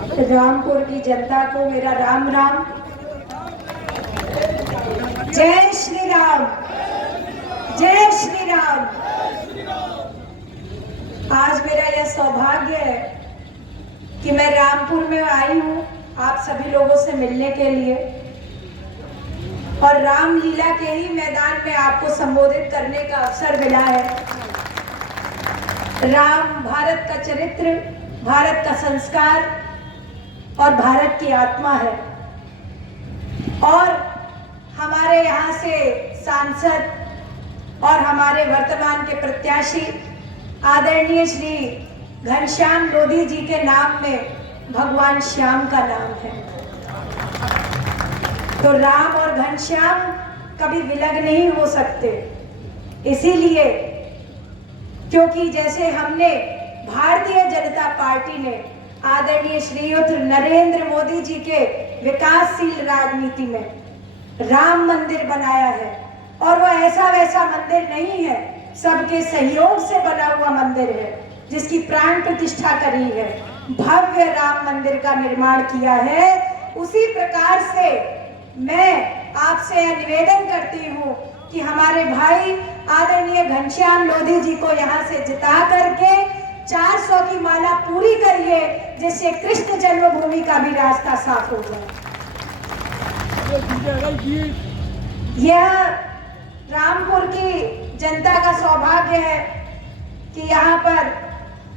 रामपुर की जनता को मेरा राम राम। जय श्री राम, जय श्री राम। आज मेरा यह सौभाग्य है कि मैं रामपुर में आई हूँ आप सभी लोगों से मिलने के लिए और रामलीला के ही मैदान में आपको संबोधित करने का अवसर मिला है। राम भारत का चरित्र, भारत का संस्कार और भारत की आत्मा है। और हमारे यहाँ से सांसद और हमारे वर्तमान के प्रत्याशी आदरणीय श्री घनश्याम लोधी जी के नाम में भगवान श्याम का नाम है। तो राम और घनश्याम कभी विलग नहीं हो सकते। इसीलिए क्योंकि जैसे हमने भारतीय जनता पार्टी ने आदरणीय श्रीयुत नरेंद्र मोदी जी के विकासशील राजनीति में राम मंदिर बनाया है, और वो ऐसा वैसा मंदिर नहीं है, सबके सहयोग से बना हुआ मंदिर है जिसकी प्राण प्रतिष्ठा करी है, भव्य राम मंदिर का निर्माण किया है। उसी प्रकार से मैं आपसे यह निवेदन करती हूँ कि हमारे भाई आदरणीय घनश्याम लोधी जी को यहाँ से जिता करके 400 की माला पूरी करिए, जिससे कृष्ण जन्मभूमि का भी रास्ता साफ हो जाए। यह रामपुर की जनता का सौभाग्य है कि यहाँ पर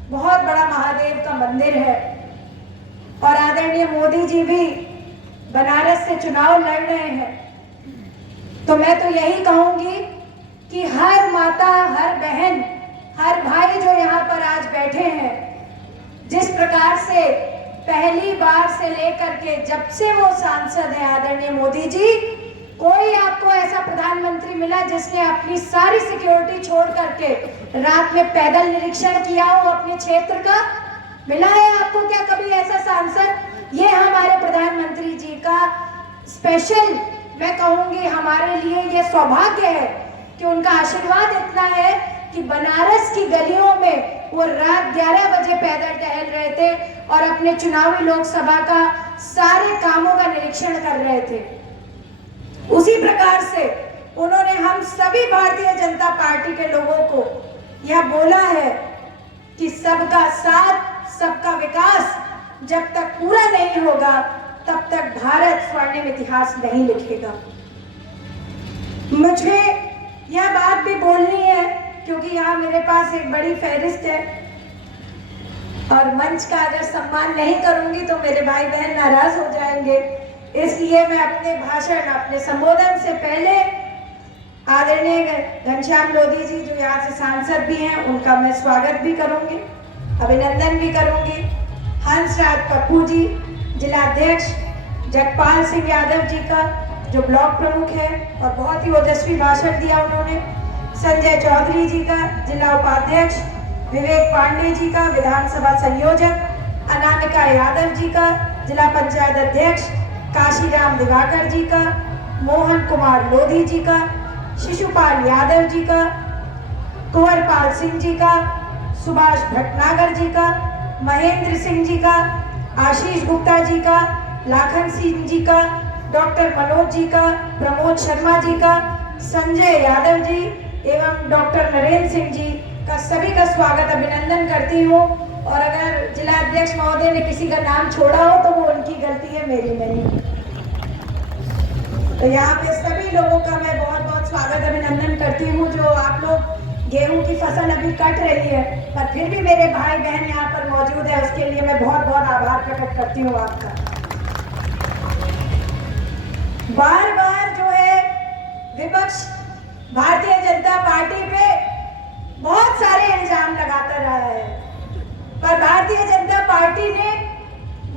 बहुत बड़ा महादेव का मंदिर है और आदरणीय मोदी जी भी बनारस से चुनाव लड़ रहे हैं। तो मैं तो यही कहूंगी कि हर माता, हर बहन, हर भाई जो यहाँ पर आज बैठे हैं, जिस प्रकार से पहली बार से लेकर के जब से वो सांसद है आदरणीय मोदी जी, कोई आपको ऐसा प्रधानमंत्री मिला जिसने अपनी सारी सिक्योरिटी छोड़ करके रात में पैदल निरीक्षण किया हो अपने क्षेत्र का? मिला है आपको क्या कभी ऐसा सांसद? ये हमारे प्रधानमंत्री जी का स्पेशल, मैं कहूंगी हमारे लिए ये सौभाग्य है कि उनका आशीर्वाद इतना है कि बनारस की गलियों में वो रात 11 बजे पैदल टहल रहे थे और अपने चुनावी लोकसभा का सारे कामों का निरीक्षण कर रहे थे। उसी प्रकार से उन्होंने हम सभी भारतीय जनता पार्टी के लोगों को यह बोला है कि सबका साथ, सबका विकास जब तक पूरा नहीं होगा तब तक भारत स्वर्णिम इतिहास नहीं लिखेगा। मुझे यह बात भी बोलनी है क्योंकि यहाँ मेरे पास एक बड़ी फहरिस्त है और मंच का अगर सम्मान नहीं करूंगी तो मेरे भाई बहन नाराज हो जाएंगे। इसलिए मैं अपने भाषण, अपने संबोधन से पहले आदरणीय घनश्याम लोधी जी जो यहाँ से सांसद भी हैं उनका मैं स्वागत भी करूंगी, अभिनंदन भी करूंगी। हंसराज पप्पू जी जिला अध्यक्ष, जगपाल सिंह यादव जी का जो ब्लॉक प्रमुख है और बहुत ही ओजस्वी भाषण दिया उन्होंने, संजय चौधरी जी का जिला उपाध्यक्ष, विवेक पांडे जी का विधानसभा संयोजक, अनामिका यादव जी का जिला पंचायत अध्यक्ष, काशीराम दिवाकर जी का, मोहन कुमार लोधी जी का, शिशुपाल यादव जी का, कुंवरपाल सिंह जी का, सुभाष भटनागर जी का, महेंद्र सिंह जी का, आशीष गुप्ता जी का, लाखन सिंह जी का, डॉक्टर मनोज जी का, प्रमोद शर्मा जी का, संजय यादव जी एवं डॉक्टर नरेंद्र सिंह जी का सभी का स्वागत, अभिनंदन करती हूँ। और अगर जिला अध्यक्ष महोदय ने किसी का नाम छोड़ा हो तो वो उनकी गलती है, मेरी नहीं। तो यहाँ पे सभी लोगों का मैं बहुत बहुत स्वागत, अभिनंदन करती हूँ। जो आप लोग गेहूं की फसल अभी कट रही है पर फिर भी मेरे भाई बहन यहाँ पर मौजूद है, उसके लिए मैं बहुत बहुत आभार प्रकट करती हूँ आपका। बार बार जो है विपक्ष भारतीय जनता पार्टी पे बहुत सारे इल्जाम लगाता रहा है, पर भारतीय जनता पार्टी ने,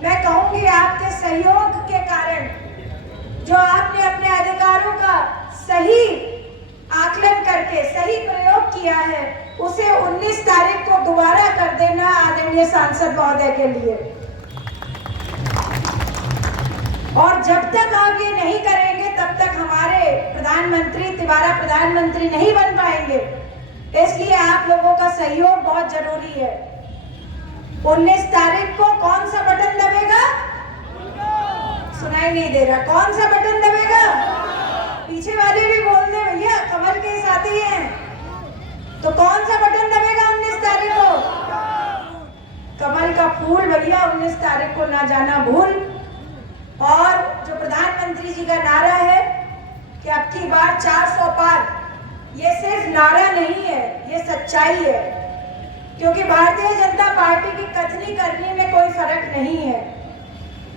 मैं कहूंगी आपके सहयोग के कारण, जो आपने अपने अधिकारों का सही आकलन करके सही प्रयोग किया है, उसे 19 तारीख को दोबारा कर देना आदरणीय सांसद महोदय के लिए। और जब तक आप ये नहीं करेंगे तब तक हमारे प्रधानमंत्री तिवारा प्रधानमंत्री नहीं बन पाएंगे। इसलिए आप लोगों का सहयोग बहुत जरूरी है। 19 तारीख को कौन सा बटन दबेगा? नहीं दे रहा। कौन सा बटन दबेगा? पीछे वाले भी बोल दे भैया, कमल के साथी हैं, तो कौन सा बटन दबेगा 19 तारीख को? कमल का फूल भैया 19 तारीख को ना जाना भूल। और जो प्रधानमंत्री जी का नारा है कि अब की बार 400 पार, ये सिर्फ नारा नहीं है, ये सच्चाई है। क्योंकि भारतीय जनता पार्टी की कथनी करनी में कोई फर्क नहीं है।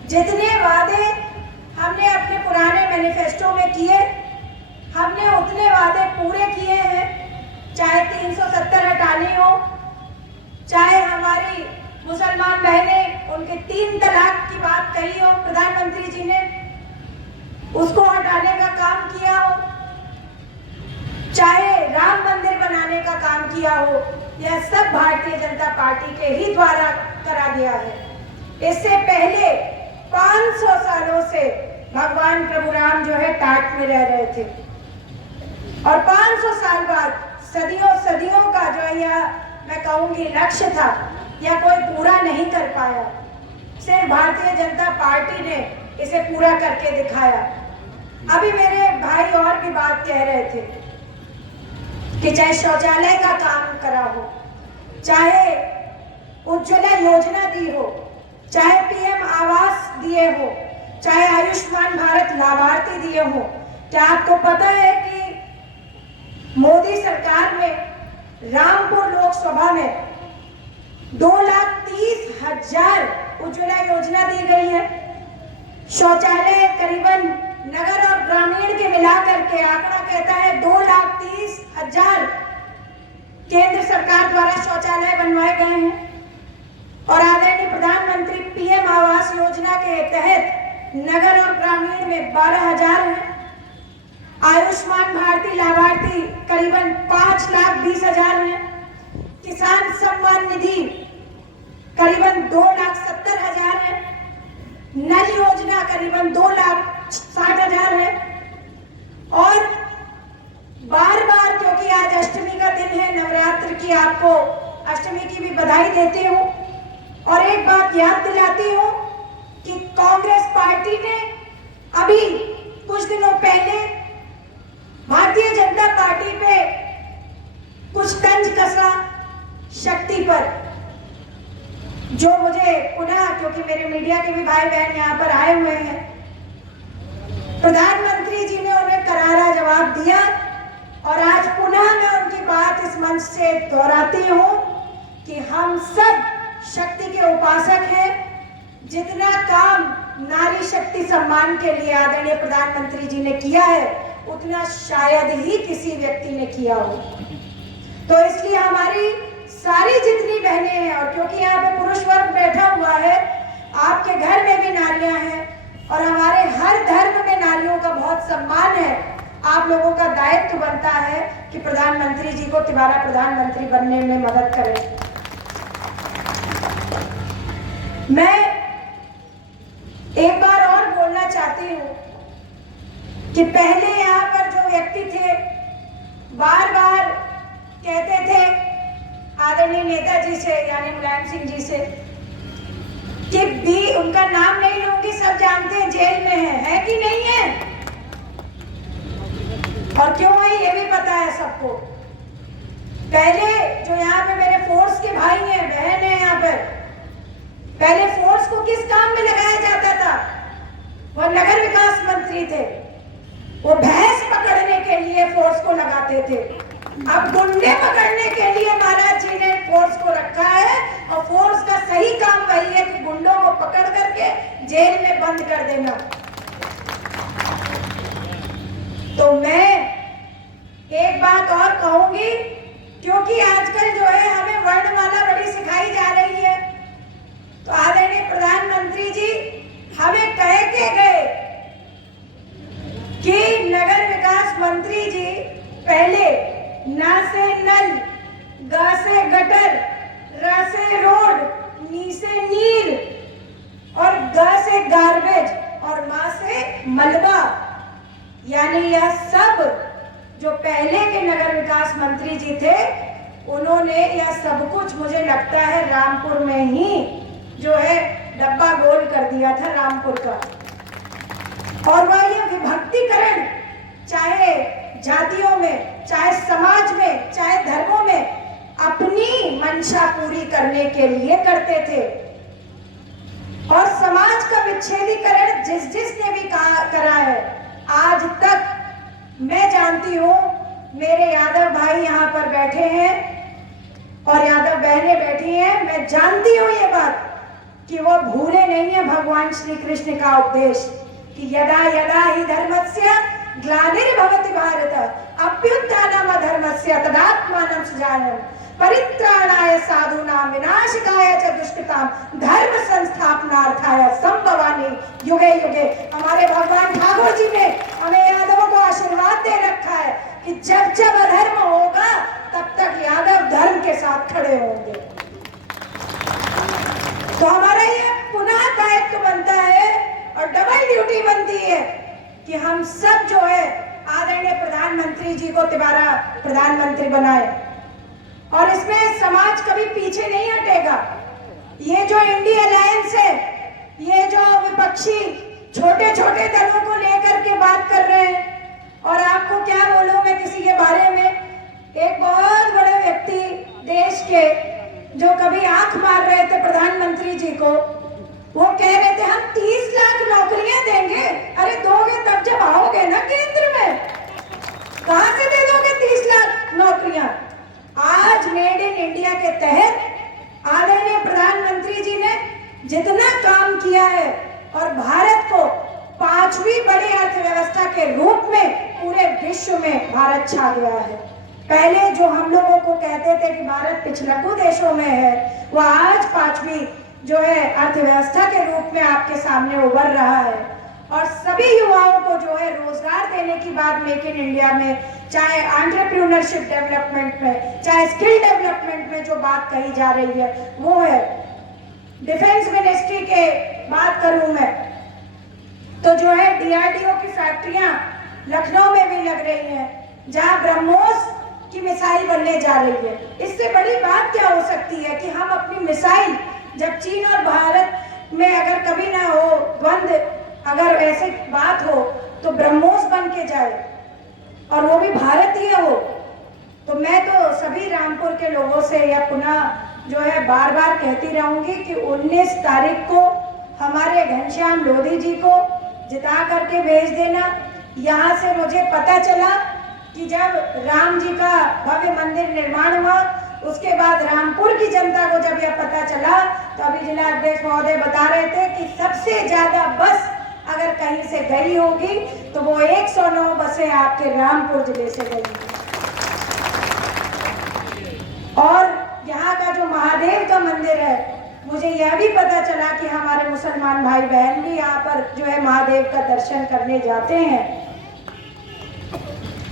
जितने वादे हमने अपने पुराने मैनिफेस्टो में किए, हमने उतने वादे पूरे किए हैं। चाहे 370 हटाने हो, चाहे हमारी मुसलमान बहनें उनके 3 तलाक की बात कही हो, प्रधानमंत्री जी ने उसको हटाने का काम किया हो, चाहे राम मंदिर बनाने का काम किया हो, यह सब भारतीय जनता पार्टी के ही द्वारा करा गया है। इससे पहले 500 सालों से भगवान प्रभु राम जो है टाट में रह रहे थे, और 500 साल बाद सदियों सदियों का जो यह मैं कहूंगी लक्ष्य था, यह कोई पूरा नहीं कर पाया। सिर्फ भारतीय जनता पार्टी ने इसे पूरा करके दिखाया। अभी मेरे भाई और भी बात कह रहे थे कि चाहे शौचालय का काम करा हो, चाहे उज्ज्वला योजना दी हो, चाहे पीएम आवास दिए हो, चाहे आयुष्मान भारत लाभार्थी दिए हो। क्या आपको पता है कि मोदी सरकार में रामपुर लोकसभा में 2,30,000 उज्ज्वला योजना दी गई है। शौचालय करीबन नगर और ग्रामीण के मिलाकर के आंकड़ा कहता है 2,30,000 केंद्र सरकार द्वारा शौचालय बनवाए गए हैं। और आदरणीय प्रधानमंत्री पीएम आवास योजना के तहत नगर और ग्रामीण में 12,000 हैं। आयुष्मान भारती लाभार्थी करीबन 5,20,000 हैं। किसान सम्मान निधि करीबन 2,70,000 है। नल योजना करीबन 2,60,000 है। और बार बार, क्योंकि आज अष्टमी का दिन है, नवरात्र की आपको अष्टमी की भी बधाई देती हूँ, और एक बात याद दिलाती हूँ कि कांग्रेस पार्टी ने अभी कुछ दिनों पहले भारतीय जनता पार्टी पे कुछ तंज कसा शक्ति पर, जो मुझे पुनः, क्योंकि मेरे मीडिया के भी भाई बहन यहाँ पर आए हुए हैं, प्रधानमंत्री जी ने उन्हें करारा जवाब दिया। और आज पुनः मैं उनकी बात इस मंच से दोहराती हूँ कि हम सब शक्ति के उपासक हैं। जितना काम नारी शक्ति सम्मान के लिए आदरणीय प्रधानमंत्री जी ने किया है, उतना शायद ही किसी व्यक्ति ने किया हो। तो इसलिए हमारी सारी जितनी बहनें हैं, और क्योंकि यहाँ पे पुरुष वर्ग बैठा हुआ है, आपके घर में भी नारियां हैं, और हमारे हर धर्म में नारियों का बहुत सम्मान है। आप लोगों का दायित्व बनता है कि प्रधानमंत्री जी को दोबारा प्रधानमंत्री बनने में मदद करें। मैं एक बार और बोलना चाहती हूँ कि पहले यहाँ पर जो व्यक्ति थे, बार बार कहते थे आदरणीय नेताजी से, यानी मुलायम सिंह जी से, कि भी उनका नाम नहीं लूंगी, सब जानते हैं जेल में है कि नहीं है, और क्यों है ये भी पता है सबको। पहले जो यहाँ पे मेरे फोर्स के भाई हैं, बहन हैं यहाँ पर, पहले फोर्स को किस काम में लगाया जाता था? वो नगर विकास मंत्री थे, वो भैंस पकड़ने के लिए फोर्स को लगाते थे। अब गुंडे पकड़ने के लिए महाराज जी ने फोर्स को रखा है, और फोर्स का सही काम वही है कि गुंडों को पकड़ करके जेल में बंद कर देना। तो मैं एक बात और कहूंगी, क्योंकि आजकल जो है हमें वर्णमाला बड़ी सिखाई जा रही है, तो आदरणीय प्रधानमंत्री जी हमें कह के गए कि नगर विकास मंत्री जी पहले न से नल, ग से गटर, र से रोड, नी से नीर, और ग से गार्बेज, और मा से मलबा, यानी यह सब जो पहले के नगर विकास मंत्री जी थे, उन्होंने यह सब कुछ, मुझे लगता है रामपुर में ही जो है डब्बा गोल कर दिया था रामपुर का। और वह ये विभक्तिकरण चाहे जातियों में, चाहे समाज में, चाहे धर्मों में अपनी मंशा पूरी करने के लिए करते थे। और समाज का विच्छेदीकरण जिसने भी करा है, आज तक मैं जानती हूं, मेरे यादव भाई यहाँ पर बैठे हैं और यादव बहनें बैठी हैं, मैं जानती हूं ये बात कि वो भूले नहीं है भगवान श्री कृष्ण का उपदेश कि यदा यदा ही धर्मस्य ग्लानिर्भवति भारत अभ्युत्थानम् अधर्मस्य तदात्मानं सृजाम्यहम् परित्राणाय साधूनां विनाशकाय च दुष्कृतां धर्म संस्थापनार्थाय संभवामि युगे युगे। हमारे भगवान ठाकुर जी ने हमें यादवों को आशीर्वाद दे रखा है कि जब जब अधर्म होगा तब तक यादव धर्म के साथ खड़े होंगे। तो हमारा ये पुनः दायित्व बनता है और डबल ड्यूटी बनती है कि हम सब जो है आदरणीय प्रधानमंत्री जी को दोबारा प्रधानमंत्री बनाए और इसमें समाज कभी पीछे नहीं हटेगा। ये जो इंडिया अलायंस है, ये जो विपक्षी छोटे छोटे दलों को लेकर के बात कर रहे हैं, और आपको क्या बोलूं मैं किसी के बारे में, एक बहुत बड़े व्यक्ति देश के जो कभी आंख मार रहे थे प्रधानमंत्री जी को, वो कह रहे थे हम 30 लाख नौकरियां देंगे। अरे दोगे तब जब आओगे ना केंद्र में, कहां से दे दोगे 30 लाख नौकरियां? आज मेड इन इंडिया के तहत आदरणीय प्रधानमंत्री जी ने जितना काम किया है और भारत को 5वीं बड़ी अर्थव्यवस्था के रूप में पूरे विश्व में भारत छा गया है। पहले जो हम लोगों को कहते थे कि भारत पिछड़कू देशों में है, वो आज 5वीं जो है अर्थव्यवस्था के रूप में आपके सामने उभर रहा है। और सभी युवाओं को जो है रोजगार देने की बात मेक इन इंडिया में, चाहे एंटरप्रेन्योरशिप डेवलपमेंट में, चाहे स्किल डेवलपमेंट में जो बात कही जा रही है वो है। डिफेंस मिनिस्ट्री के बात करूं मैं तो जो है DRDO की फैक्ट्रियां लखनऊ में भी लग रही हैं, जहां ब्रह्मोस की मिसाइल बनने जा रही है। इससे बड़ी बात क्या हो सकती है कि हम अपनी मिसाइल, जब चीन और भारत में अगर कभी ना हो द्वंद, अगर ऐसी बात हो तो ब्रह्मोस बन के जाए और वो भी भारतीय हो। तो मैं तो सभी रामपुर के लोगों से या पुनः जो है बार बार कहती रहूंगी कि 19 तारीख को हमारे घनश्याम लोधी जी को जिता करके भेज देना। यहाँ से मुझे पता चला कि जब राम जी का भव्य मंदिर निर्माण हुआ, उसके बाद रामपुर की जनता को जब यह पता चला तो अभी जिला अध्यक्ष महोदय बता रहे थे कि सबसे ज्यादा बस अगर कहीं से गई होगी तो वो 109 बसें आपके रामपुर जिले से गई। और यहाँ का जो महादेव का मंदिर है, मुझे यह भी पता चला कि हमारे मुसलमान भाई बहन भी यहाँ पर जो है महादेव का दर्शन करने जाते हैं।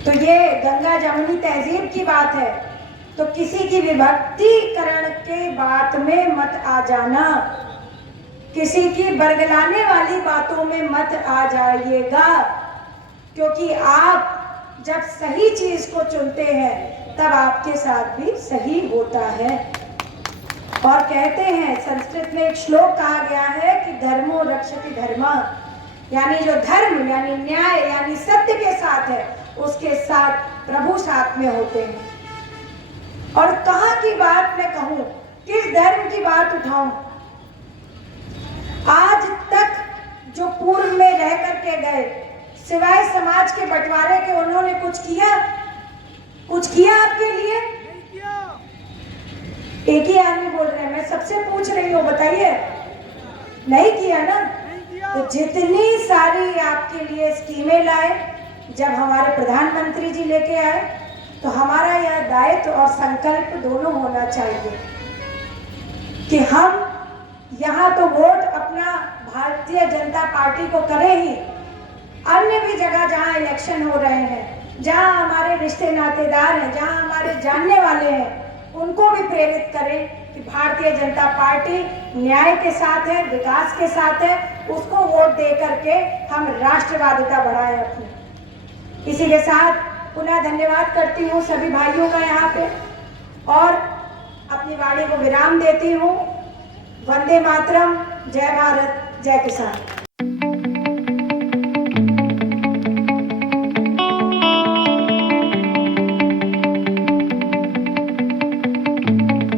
तो ये गंगा जमुनी तहजीब की बात है, तो किसी की विभक्तिकरण के बात में मत आ जाना, किसी की बरगलाने वाली बातों में मत आ जाइएगा, क्योंकि आप जब सही चीज को चुनते हैं तब आपके साथ भी सही होता है। और कहते हैं, संस्कृत में एक श्लोक कहा गया है कि धर्मो रक्षति धर्मा, यानी जो धर्म यानी न्याय यानी सत्य के साथ है उसके साथ प्रभु साथ में होते हैं। और कहाँ की बात मैं कहूँ, किस धर्म की बात उठाऊं, आज तक जो पूर्व में रह करके गए सिवाय समाज के बंटवारे के उन्होंने कुछ किया आपके लिए? एक ही आदमी बोल रहे हैं, मैं सबसे पूछ रही हूँ, बताइए, नहीं किया ना? तो जितनी सारी आपके लिए स्कीमें लाए, जब हमारे प्रधानमंत्री जी लेके आए, तो हमारा यह दायित्व और संकल्प दोनों होना चाहिए कि हम यहाँ तो वोट अपना भारतीय जनता पार्टी को करें ही, अन्य भी जगह जहाँ इलेक्शन हो रहे हैं, जहाँ हमारे रिश्ते नातेदार हैं, जहाँ हमारे जानने वाले हैं, उनको भी प्रेरित करें कि भारतीय जनता पार्टी न्याय के साथ है, विकास के साथ है, उसको वोट दे करके हम राष्ट्रवादिता बढ़ाएं अपनी। इसी के साथ पुनः धन्यवाद करती हूँ सभी भाइयों का यहाँ पे, और अपनी वाणी को विराम देती हूँ। वंदे मातरम, जय भारत, जय किसान।